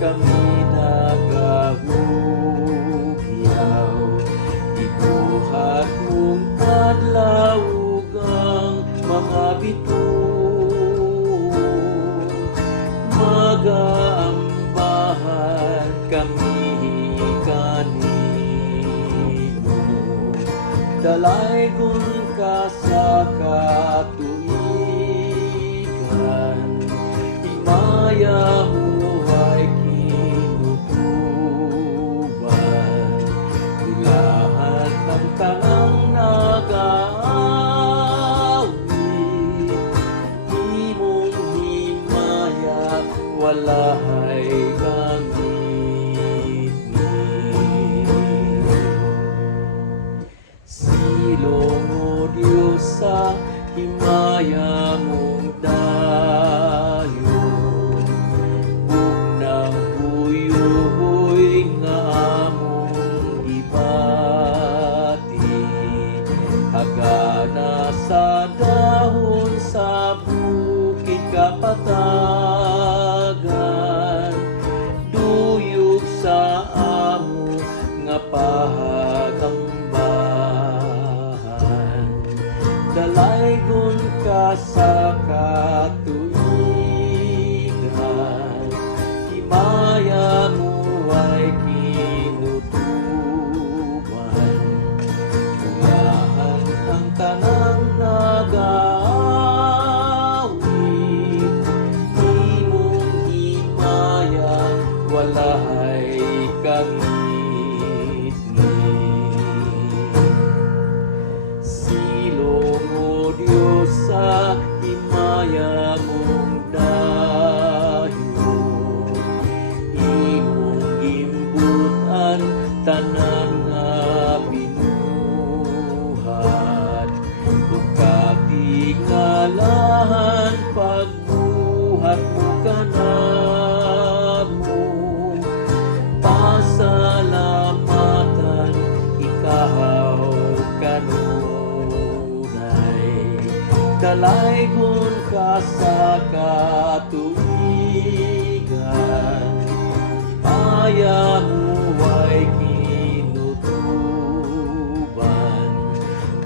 kami nagahugyaw. Ibuhat mong adlaw ang mga bituon, magaambahan kami kanimo. Dalaygon ka sa katuigan, himaya mo ay kinutuban. Tulahan ng tanang nag-aawit, imong himaya walahay gangit ni. Silong o Diyos sa himaya mong dayon, bugnang buyoy nga among ibati. Hagana sa dahon sa bukid kapatagan, duyog sa amo nga pahagambahan. Dalaygon ka sa katuigan, himaya mo ay kinutuban. Tulahan ang tanang nag-aawit, imong himaya walahay kangit ni. Silong o Diyos sa himaya mong dayon, imong gimbutan tanan nga binuhat. Ug katingalahan pagbuhat mo kanamo, pasalamatan ikaw kanunay. Dalaygon ka sa katuigan, himaya mo ay kinutuban.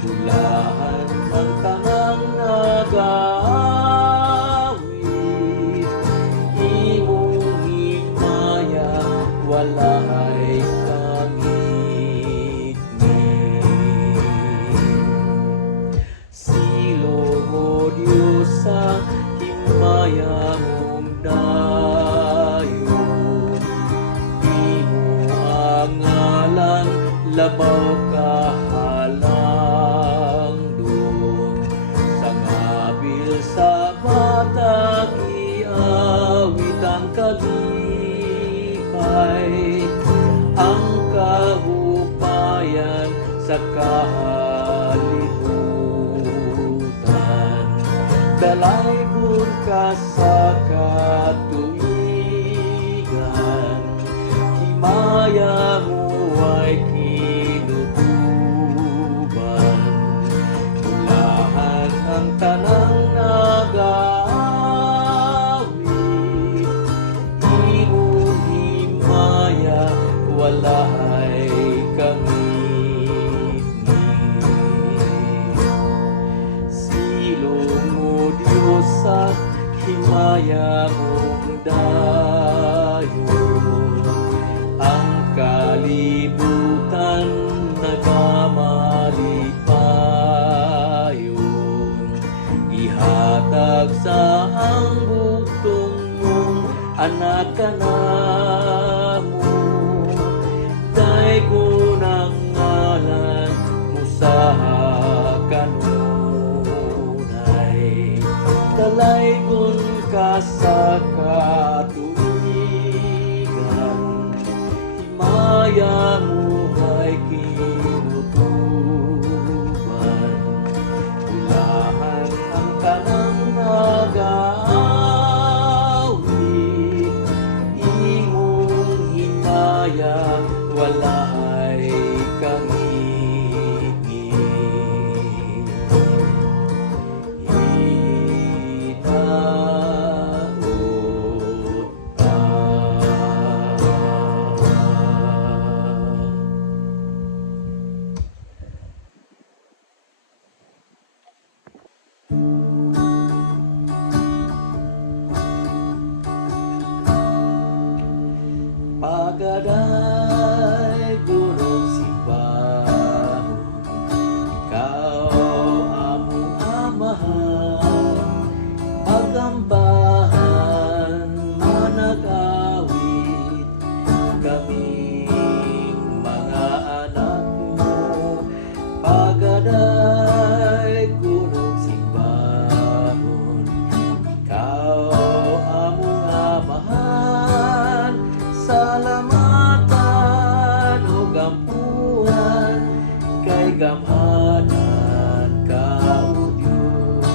Tulahan ang tanang nag-aawit, imong himaya walahay kangit ni. Silong o Diyos sa himaya mong dayon, imo ang ngalan labaw kahalangdon. Sa ngabil sa batag iawit ang kalipay, ang kahupayan sa kahalibutan. Dalaygon ka sa katuigan, himaya mo ay kinutuban. Tulahan ang tanang nag-aawit, imong himaya walahay kangit ni. Silong o Diyos sa himaya mong dayon, ang kalibutan nagamalipayon. Ihatag sa ang bugtong mong anak kanamo, daygon ang ngalan mo sa kanunay. Dalaygon ka sa katuigan, himaya mo ay kinutuban. Tulahan ang kanang nag-aawit, imong himaya walahay kangit ni. Itaot pa Pagaday gurong simbahan, ikaw among amahan, magambahan, manag-awit, kaming mga anak mo. Pagaday gurong simbahan, ikaw among amahan, salamatan o gampuan, kay gamhanan ka o Diyos.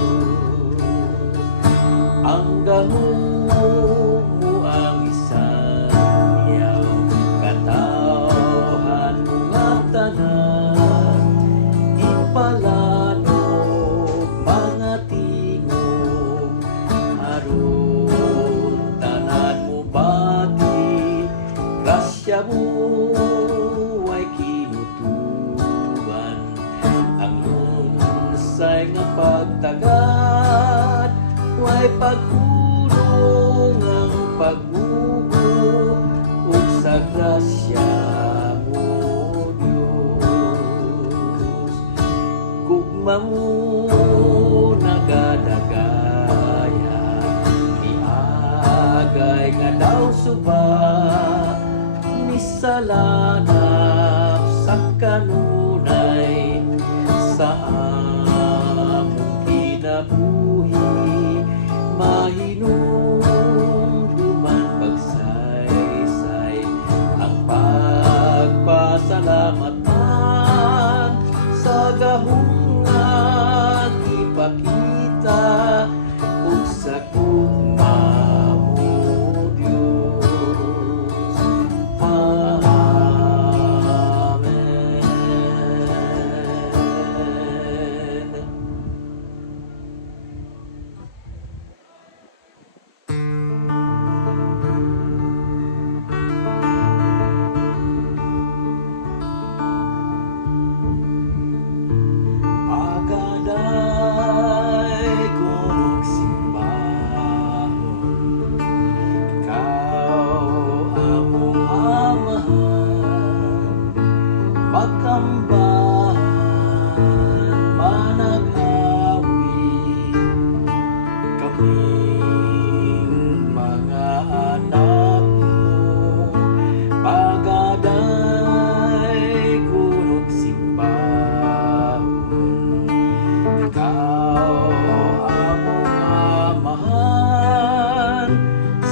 Ang gahom mo ang isang yaw, katawhan mo nga tanan, ipalanog mga tingog, aron tanan mo bati, grasya mo ay kinutuban, ang lunsay nga pagtagad, way paghulong ang pagbubo, ug sa grasya mo Diyos. Gugma mo nagadagaya, miagay nga daw suba, misalanap sa kanunay, sa among kinabuhi, mahinumduman pagsaysay, ang pagpasalamatan sa gahong nga ipakita, ug sa gugma mo Diyos. Amen. Pagaday gurong simbahan, ikaw among amahan, magambahan, manag-awit, kaming mga anak mo. Pagaday gurong simbahan, ikaw among amahan,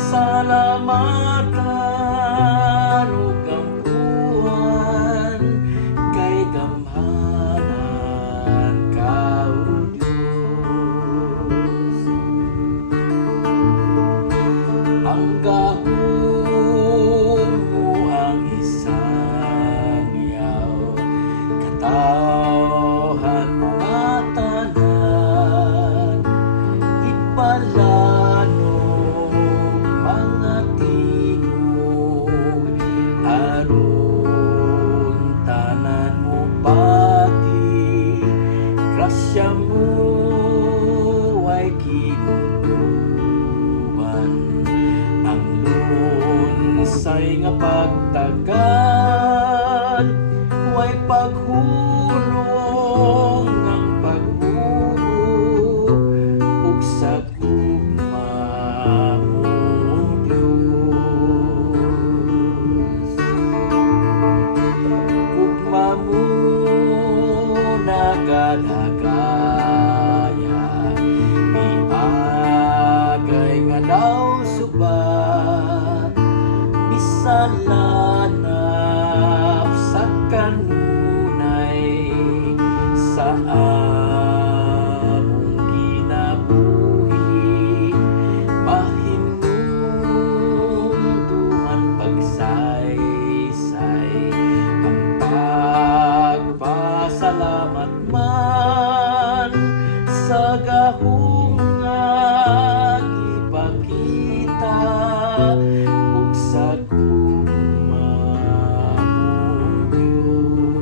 salamatan o gampuan, kay gamhanan ka o Diyos. Ang gahom mo ang isang yaw, katawhan mo nga tanan, ipalanog mga tingog, aron tanan mo pati, grasya mo ay kinutuban, ang lunsay nga pagtagad, way paghulong ang pagbubo, ug sa gugma mo Diyos. Gugma mo nagadagaya, miagay nga daw suba, misalanap sa kanunay, sa among kinabuhi, mahinumduman pagsaysay, ang pagpasalamat man sa gahong nga ipakita, ug sa gugma mo Diyos.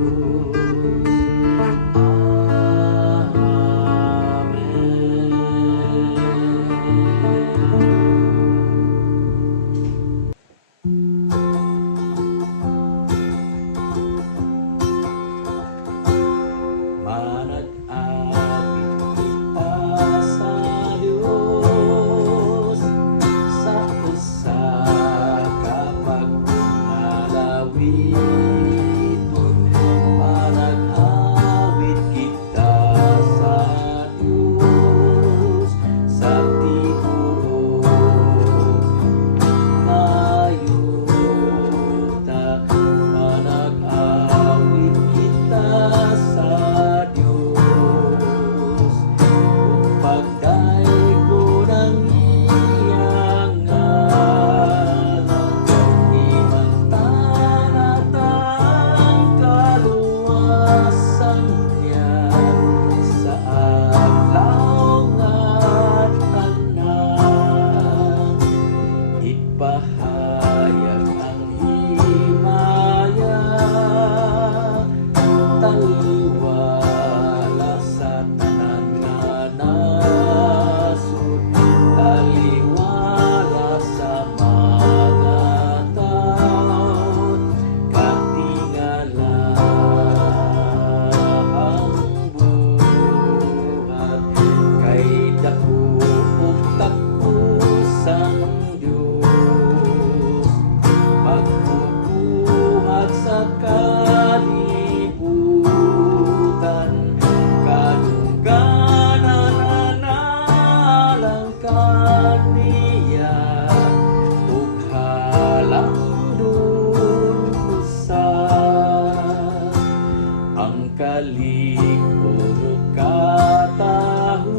Kalikuro katahon,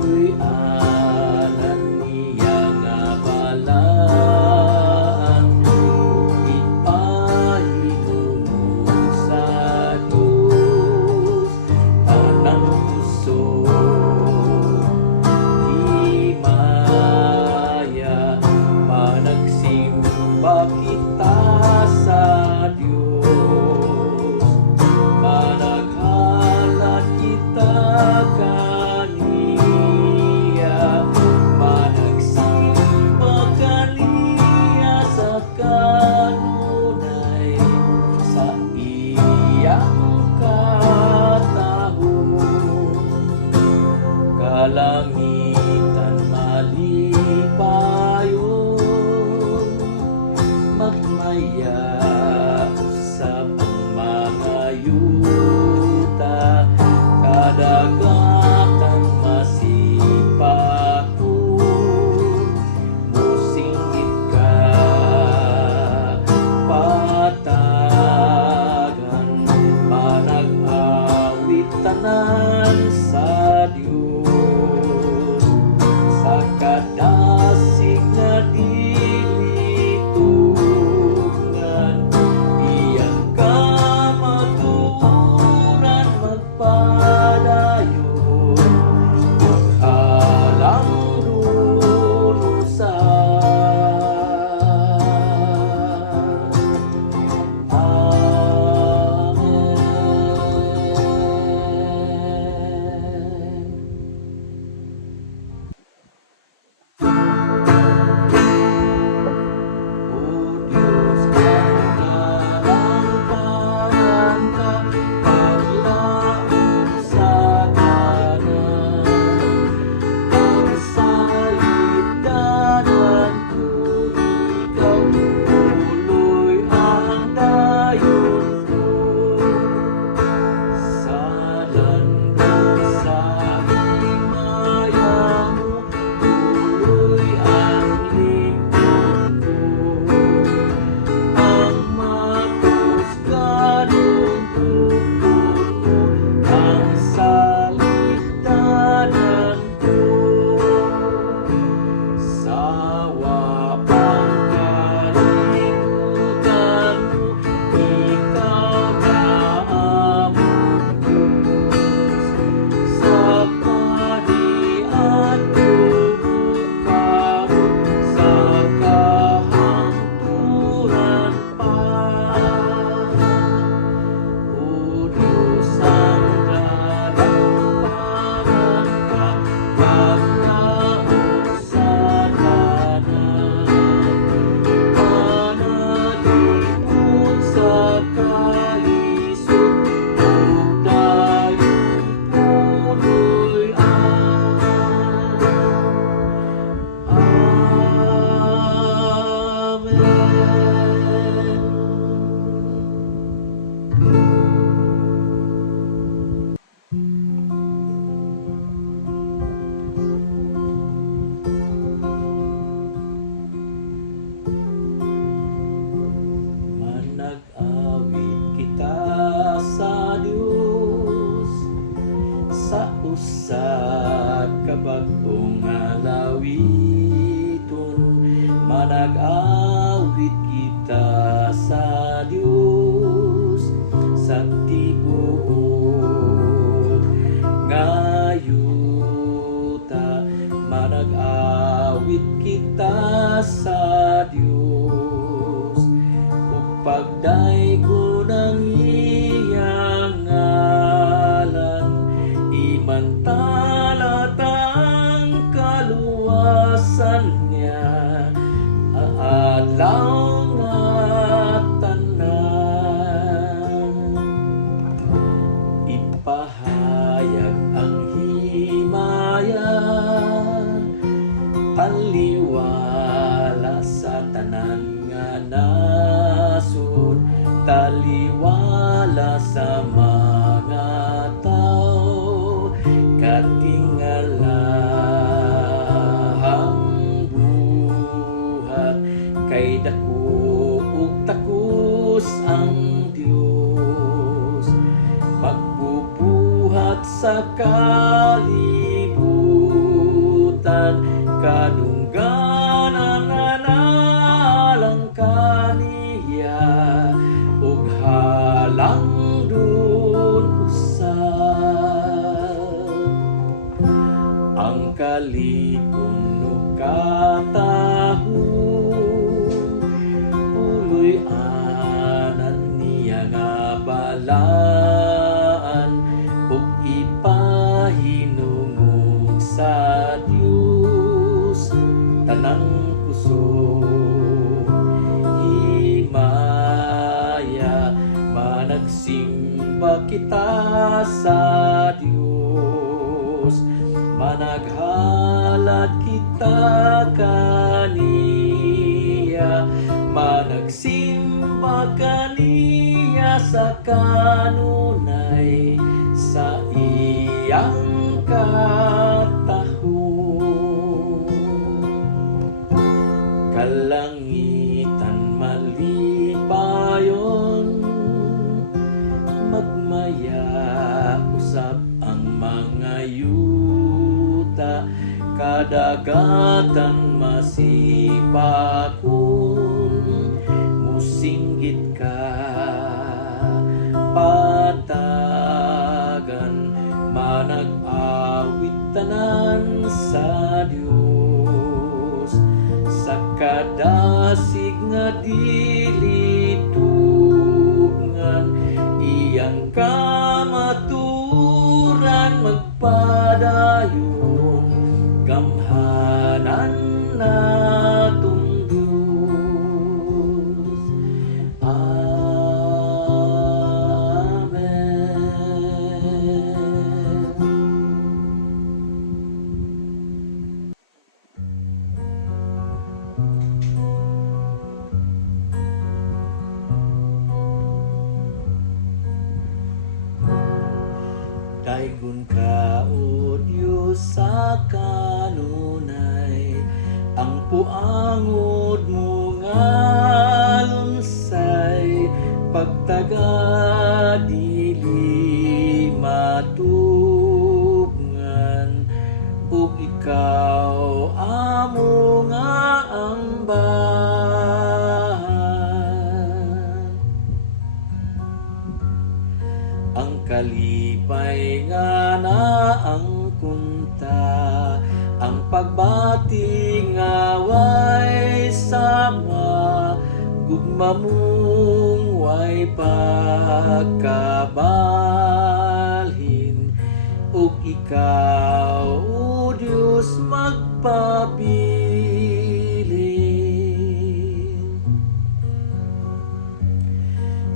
uy anan niya nga balaan, ugit pahinumon sa Dios, tanang puso himaya, managsimba kita sa Dios, managhalad kita kaniya, managsimba kaniya sa kanunay, sa iyang katahon. Kalangitan malipayon, magmaya usab ang mga yuta, kadagatan masipakon, musinggit ka patagan, manag-awit tanan sa Dios, sa kadasig nga dilitungan, iyang ka maturan magpadayon, alang lulusan. Amen. O Diyos, kalangparan ka, paglaom sa kanan, pagsalitanan ko ikaw, tuloy ang dayon ko. Sa landang sa himaya mo, tuloy ang lingkod ko. Ang matusganon tupon mo, ang salitanan ko. Sa wapang kalikutan mo, ikaw na among Diyos. Sa paniadto bukahon, sa kahangturan pa. O Diyos, ang kalangparan ka, paglaom sa kanan, panalipod sa kaisod, ug dayon puloy-an. Manag-awit kita sa Dios, sa usad ka bag-ong alawiton, manag-awit kita sa Dios, sa tibuok nga yuta, manag-awit kita sa Dios, ug pagdaygon ang iyang ngalan, imantala ang kaluwasan niya, aadlaw nga tanan. Ipahayag ang himaya, taliwala sa tanan nga nasud, taliwala sa mga tao, katingalahang buhat, kay dako ug takus ang Dios. sa kalibutan, kadungganan analang kaniya ug halang dun usab. Ang kalikon no katahon uloy anan niya nga balaan ug ipahinungog sa Dios tanang puso. Himaya managsimba kita sa Dios, managhalad kita kaniya, managsimba kaniya sa kanunay sa iyang katahon. Kalangitan malipayon, magmaya usab ang mga yuta, kadagatan masipakon, musinggit ka patagan, manag-awit tanan sa Dios, sa kadasig nga dili tugngan, iyang kamaturan magpadayon, gamhanan natong Diyos. Daygon ka o Diyos sa kanunay, ang puangod mo nga lunsay, pagtaga dili matubngan, ug ikaw amo nga ambahan. Ang kalipay nga na ang kunta, ang pagbati nga way sama, gugma mong way pagkabalhin, ug ikaw o Diyos magpabilin.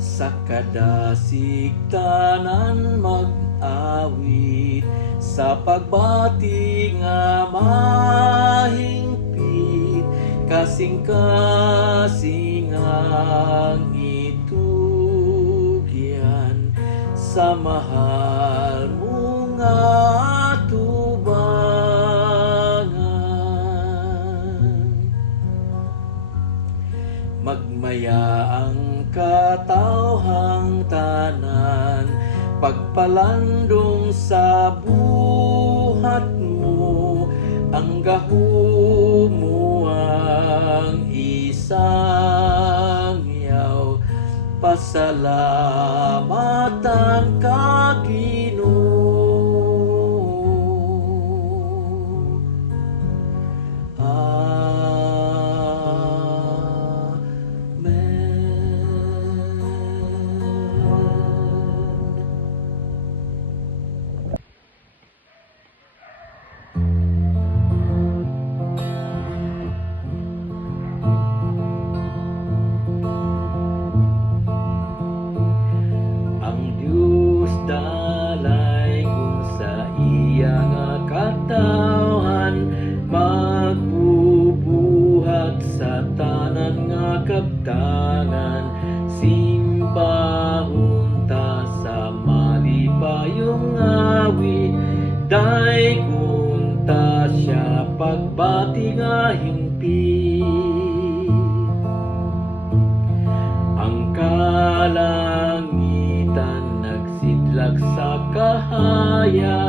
Sa kadasig tanan mag-awit, sa pagbati nga mahingpit, kasing-kasing ang itugyan, sa mahal mo nga tubangan. Magmaya ang katawhang tanan, pagpalandong sa buhat mo, ang gahumo ang isang yaw, pasalamatan ka Ginoo. Dalay kung sa iya nga katawhan, magbubuhat sa tanan nga kabtangan, simbahon ta sa malipayong awit, daykon ta siya pagbati nga hingpit. Ang kalangitan nagsidlak sa kahaya,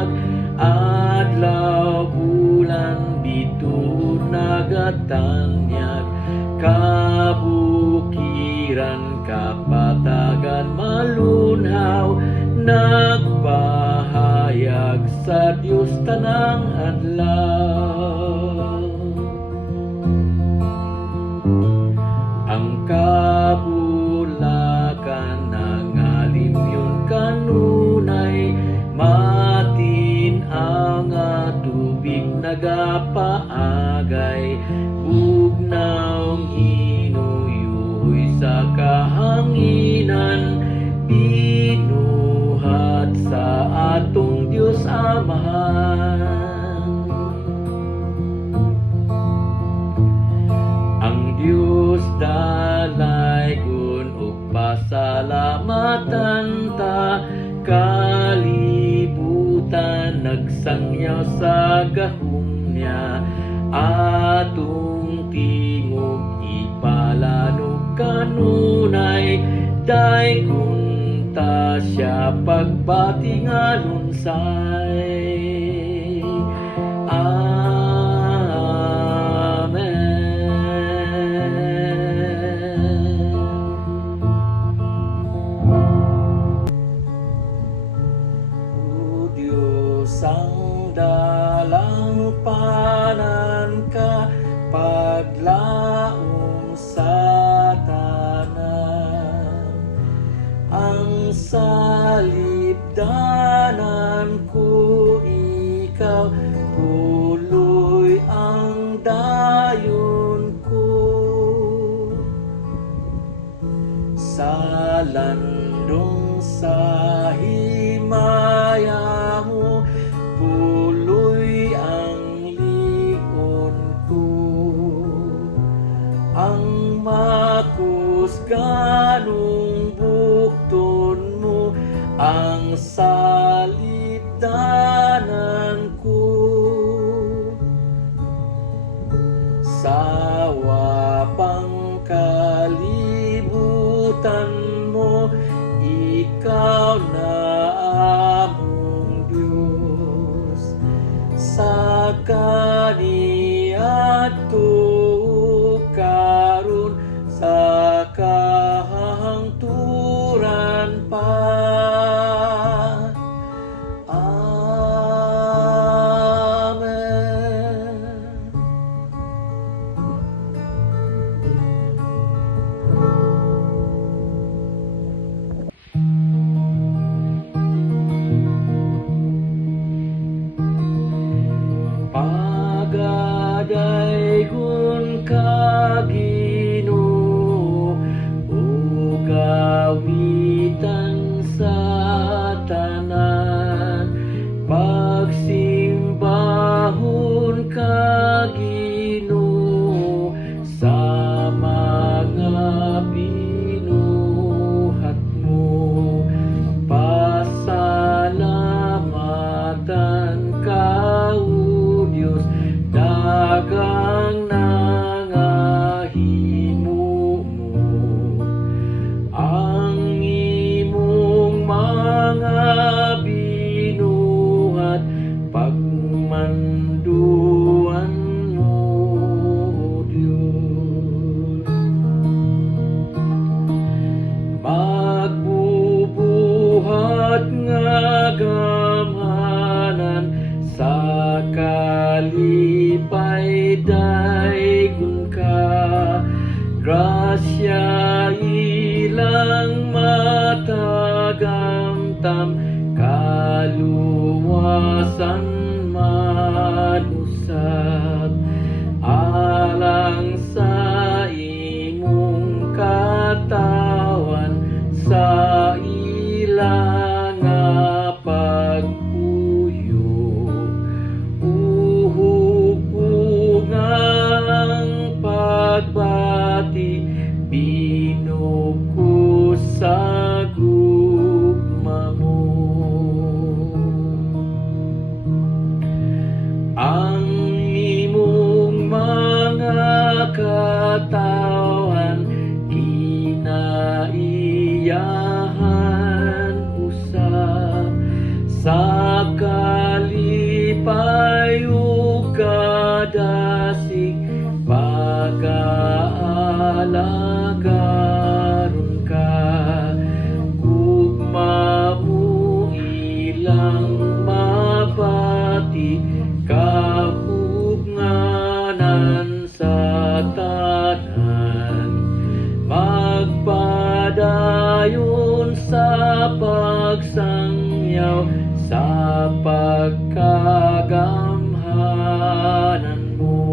kabukiran, kapatagan, malunhaw, nagpahayag sa Dios tanang adlaw. Ang kabulakan nangalim yun kanunay, matin ang tubig nagapaagay, bugnaw hinuyuy sa kahanginan, binuhat sa atong Dios Amahan. Ang Dios dalaygon ug pasalamatan ta, kalibutan nagsangyaw sa gahom niya, atong tingog ipalanog kanunay, daygon ta siya pagbati nga lunsay. Ang dalang panan ka, paglaom sa tanan, ang salibdanan ko ikaw, tuloy ang dayon ko, sa landong sa himaya mo, tuloy ang lion ko, ang makusganong bukton mo, ang salibdanan ko, sawa pang kalibutan mo, ikaw na among Diyos, sa kaniadto karon, sa kahangturan pa. Amen. Pagadaygon ka Ginoo, ug kawitan sa tanan, pagsimbahon ka Ginoo, sa mga binuhat mo, pasalamatan ka o Diyos, dagang nangahimo mo, ang imong mga binuhat, pagmanduan mo Diyos. Magbubuhat nga gamhanan, sa kalipay daygon ka, grasya ilang matagamtam, kaluwasan manusab, alang sa imong katawan, sa ilang nga pagpuyo, uhupungang pagbati, binuko sa gugma mo. Ang imong mga katawan, kinaiyahan usab, sa kalipay ug kadasig, pag alagaron ka, gugma mo ilang mabati, kahugnanan sa tanan, magpadayon sa pagsangyaw sa pagkagamhanan mo.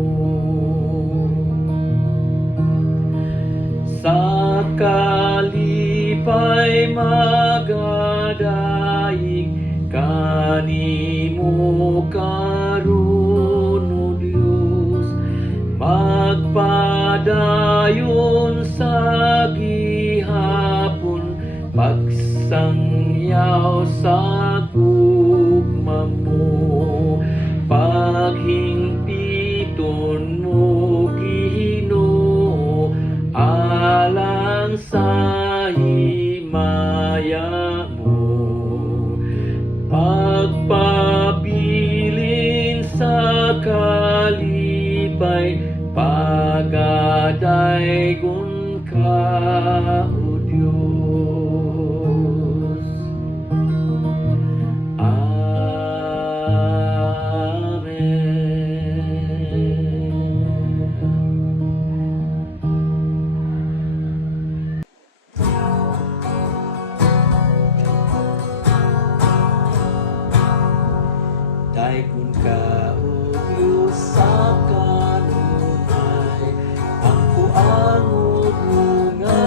Sa kalipay magadaig kanimo karon, O Dios, magpadayon sa gihapon, pagsangyaw sa gugma mo, paghingpiton mo Ginoo, alang sa himaya mo, pagpabilin sa kalipay, pagadaygon ka, O Diyos. Amen. Daikon ka, O Diyos, sa kanunay, ang kuangod mo nga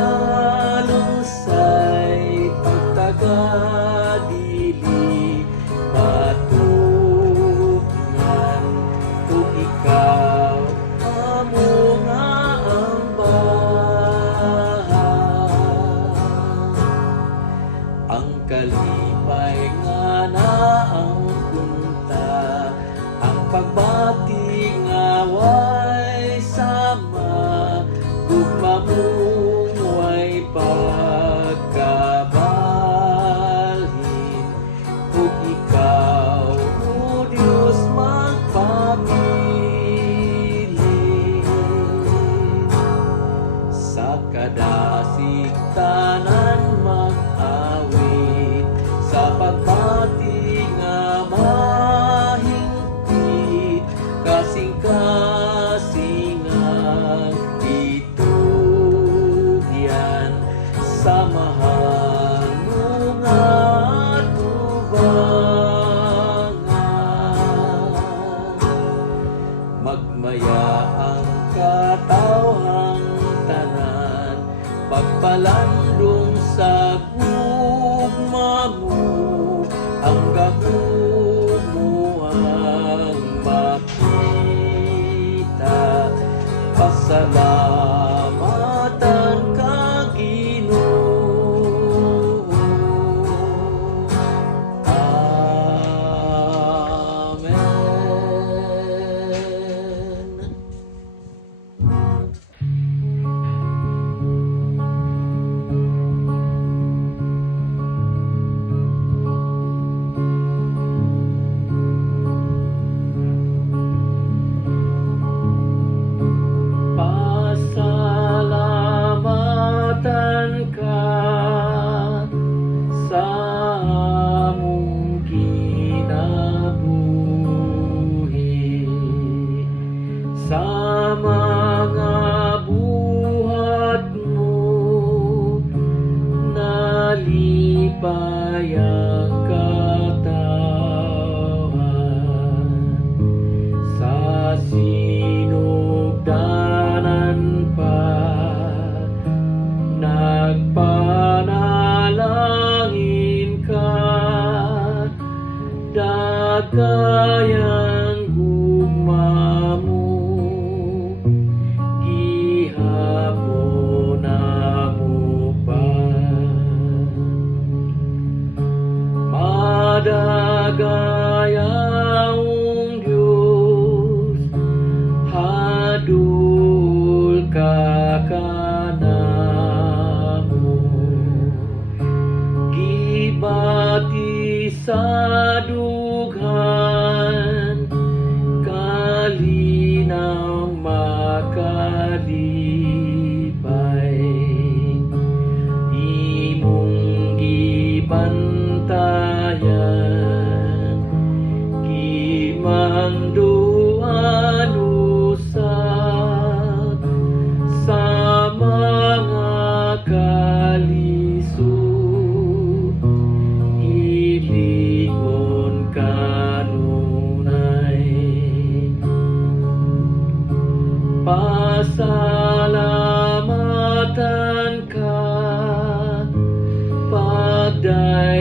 lusay, pagtagadili, patugnan, kung ikaw amo nga ang bahan. Ang kalipay nga na ang punta, ang pagbati nga way sama, gugma mong way pagkabalhin, kung ikaw, O Diyos, magpapili. Sa kadasig tanan mag-awit, sa pagbati nga mahingpit, kasing-kasingang itugyan, samahan mo nga tubangan. Magmaya ang katawhang tanan, pagpalandong sa gugma mo, ang gagumuhang makita, pasalamatan ka Ginoo. Amen. Pasalamatan ka sa among kinabuhi, sa mga buhat mo, nalipay ang katawan, sa sinugdanan pa, nagpanalangin ka, dagayang gugma mo, gihapon na mo pa. Madagayang Diyos, hadul ka kanamo, gibati sa dughan, kalinaw makalipa.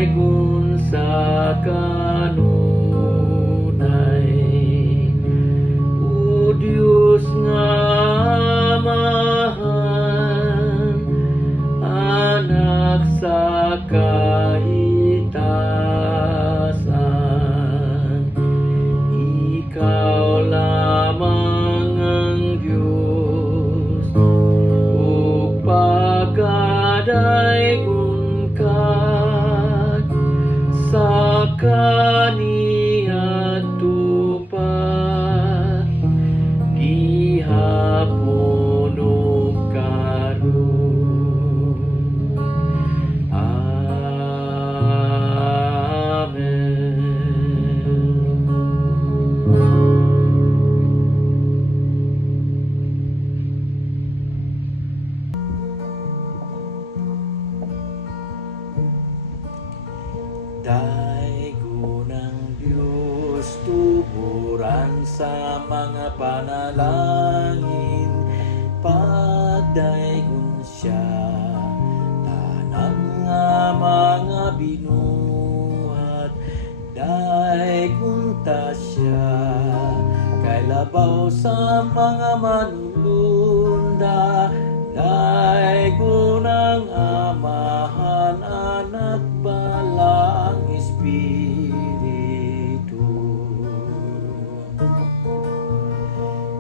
daygon sa kanunay. O Diyos nga amahan, anak sa kaitasan, ikaw lamang ang Diyos, ug pagkadaygon ka sa kaniadto pa, gihapon ug karon. Daygon ang Diyos, tuburan sa mga panalangin. Pagdaygon siya, tanan nga mga binuhat. Daygon ta siya, kay labaw sa mga manulunda. Daygon ang amahan, anak bala ang Espiritu.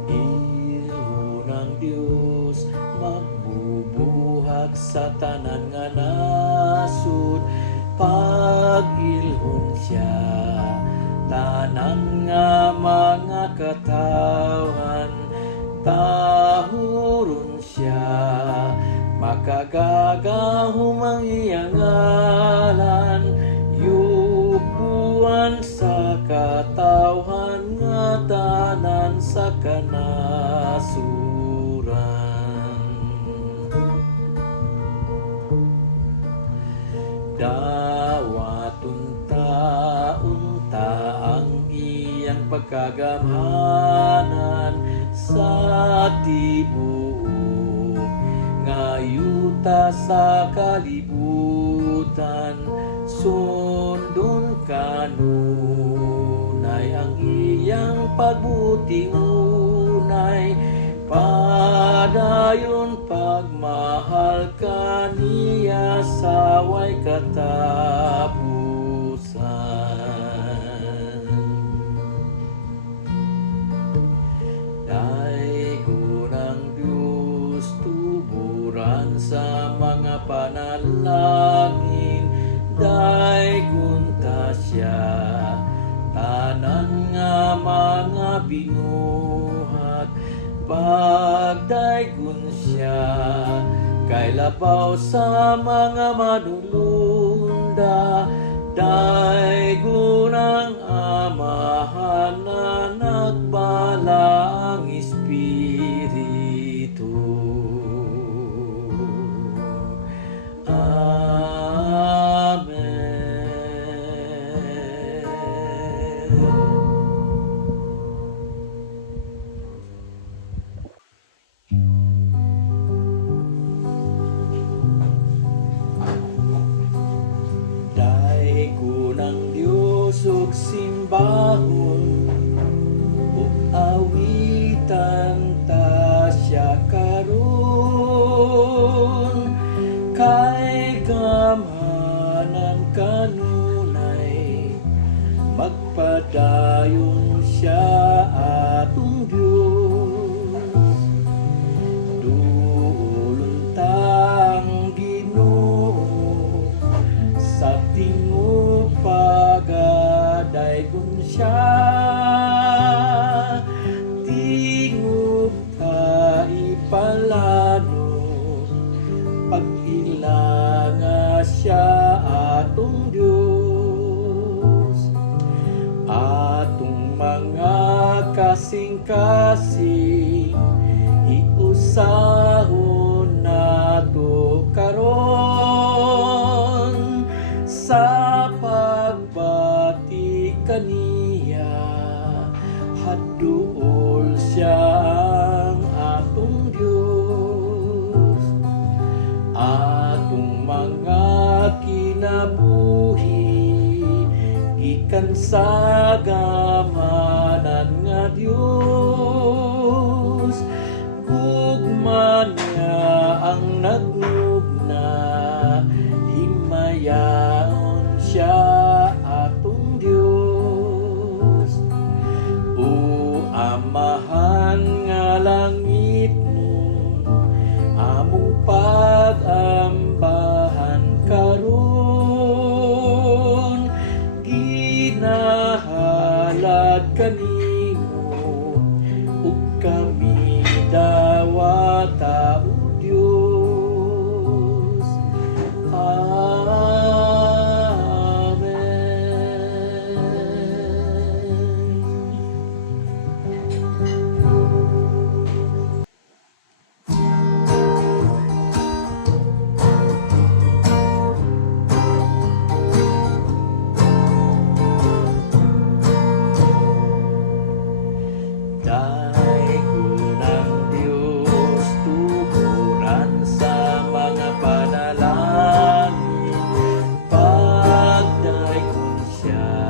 Ilho ng Diyos magbubuhat sa tanan nga nasud. Pag-ilhon siya, tanan nga mga katawhan. Tahuron siya, makagagahom ang iyang ngalan. Yupuan sa katawhan nga tanan sa kanasuran. Dawaton taunta ang iyang pagkagamhanan sa tibuok nga yuta sa kalibutan. Sundon kanunay ang iyang pagbuti unay, padayon pagmahal kaniya sa way katapusan. Daygon ang Diyos, tuburan sa mga panalangin. Daygon ta siya, tanan nga mga binuhat. Pagdaygon siya, kay labaw sa mga manulunda. Daygon ang amahan, anak bala ang Espiritu. Daygon ang Diyos ug simbahon, ug awitan ta siya karon. Kay gamhanan kanunay, magpadayon siya atong Diyos. Duolon tang Ginoo, sa tingog pagadaygon siya. Tingog ta ipalano, pag-ilanga siya atong Diyos. Atong mga kasing-kasing, iusahon nato karon. Sa pagbati kaniya, hadduol siya ang atong Diyos. Atong mga kinabuhi, sa gamanan nga Dios, gugma niya ang nagugna, himayaon siya atong Dios. O Amahan nga langit mo, among pag-ambahan karon, ginahalad kanimo ug kami dawata o Dios. Daigo ng Diyos, tuguran sa mga panalangin, pagdaikon siya,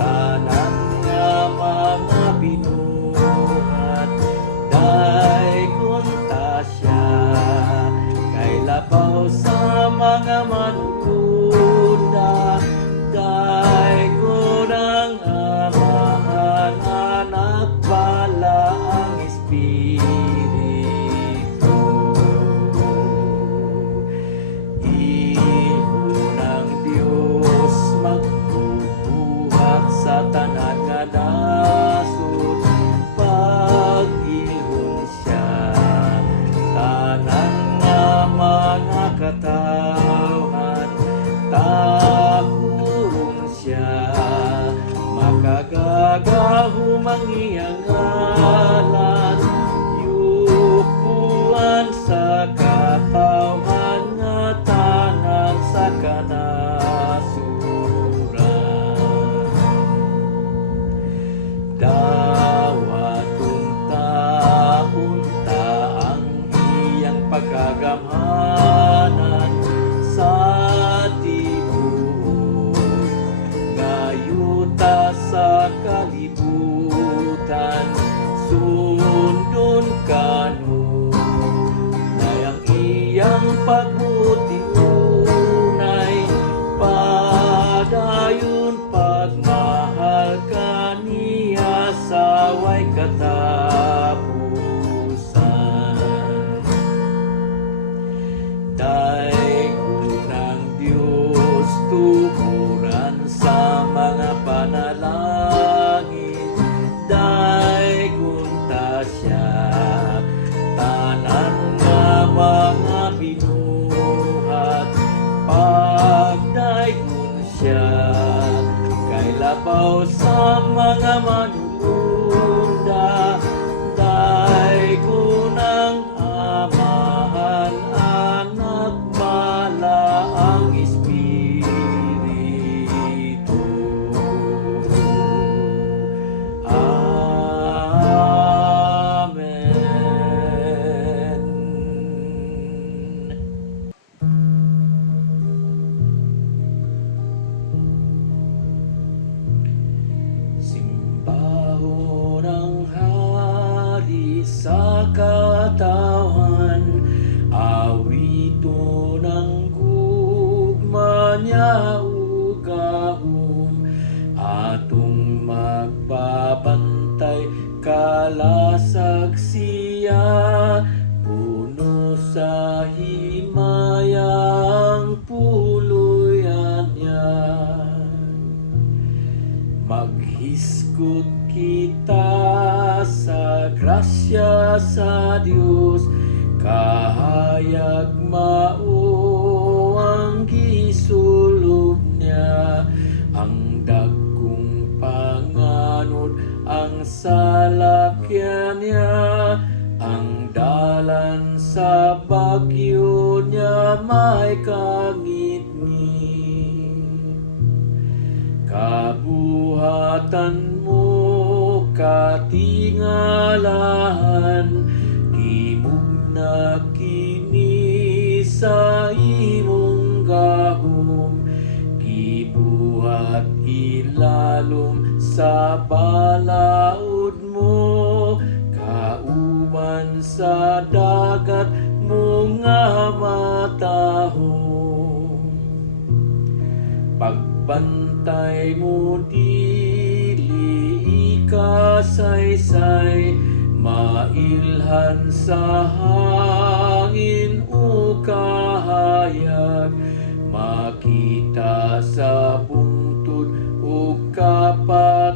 tanan nga mga binuhat, daikon ta siya, kay labaw sa mga manununa, daikon ang Amahan, anak bala ang Espiritu. Iho ng Diyos magbubuhat sa tanan nga nasud, pag-ihon siya, tanan nga mga katawhan, tahurong siya, makagagahom ang iyang ngalan, yupuan sa katawhan nga tanan sa kanasuran. Dawaton taon-ta ang iyang pagkagamhanan sa tibuok, gayuta sa kalibutan, sundon kanu, na ang iyang pagbuti unay, padayon pagmahal kaniya sa way katapusan. Daigo ng Diyos, tuguran sa mga panalangin, daigon ta siya, tanan nga mga binuhat, pagdaigon siya, kay labaw sa mga manununda, daigon ang Amahan, anak bala ang Espiritu. Amen. Simbahon ang hari sa katawan, awito ng gugma niya ugahom, atong magbabantay kalasag siya, puno sa himayang puluyan niya. Maghiskot kita sa grasya sa Dios, kahayag mao ang gisulob niya, ang dagkong panganod ang salakyan niya, ang dalan sa bagyo niya may kangit-ngit. Kabuhatan mo katingalahan, imong nakini sa imong gahom, gibuhat ilalom sa balaod mo, kauban sa dagat mo nga matahong. Pagbantay mo dili ikasaysay, mailhan sa hangin o kahayag, makita sa bungtod o kapatagan,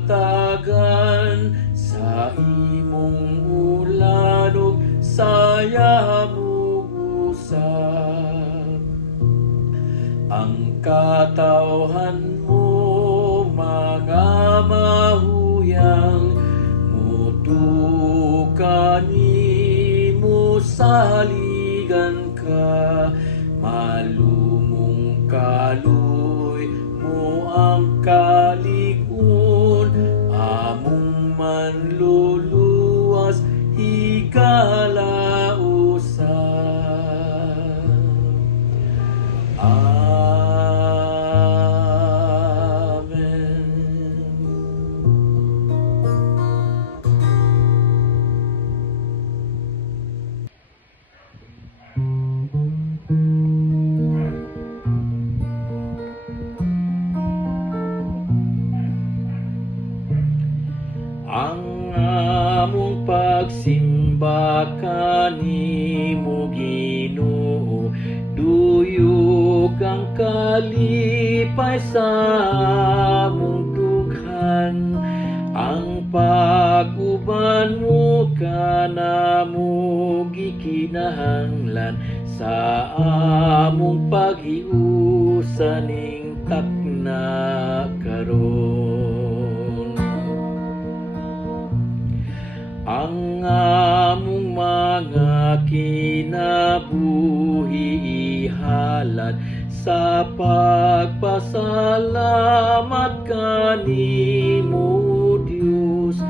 sa imong ulanog saya mo usab. Ang katawhan mo mga mahuyang, mutu kanimo saligan ka, malumong kaluy mo ang kalig-on, among manluluwas higala usab. Ang among pagsimba kanimo Ginoo, duyog ang kalipay sa among dughan. Ang pag-uban mo kanamo gikinahanglan, sa among paghiusa ning takna karon. Ang among mga kinabuhi ihalad sa pagpasalamat kanimo Dios.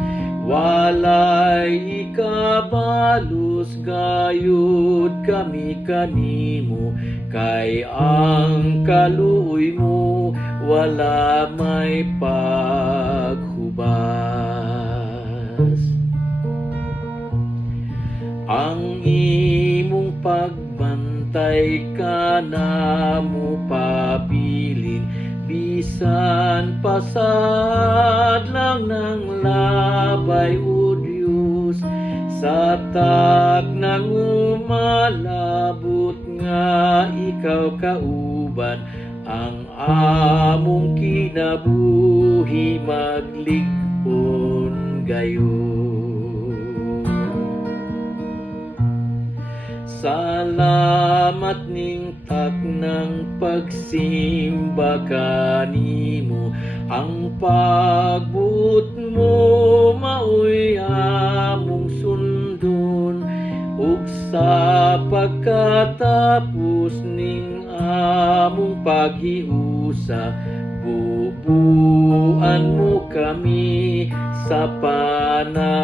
Walay ikabalos gayud kami kanimo, kay ang kaluoy mo wala may paghubas. Ang imong pagbantay kanamo pabilin, bisan pasad lang ng labay o Diyos, sa taknang umalabot nga ikaw kauban, ang among kinabuhi maglig-on gayon. Salamat ning taknang pagsimba kanimo, ang pagbuot mo maoy among sundon, ug sa pagkatapos ning among paghiusa, bubuan mo kami sa panalangin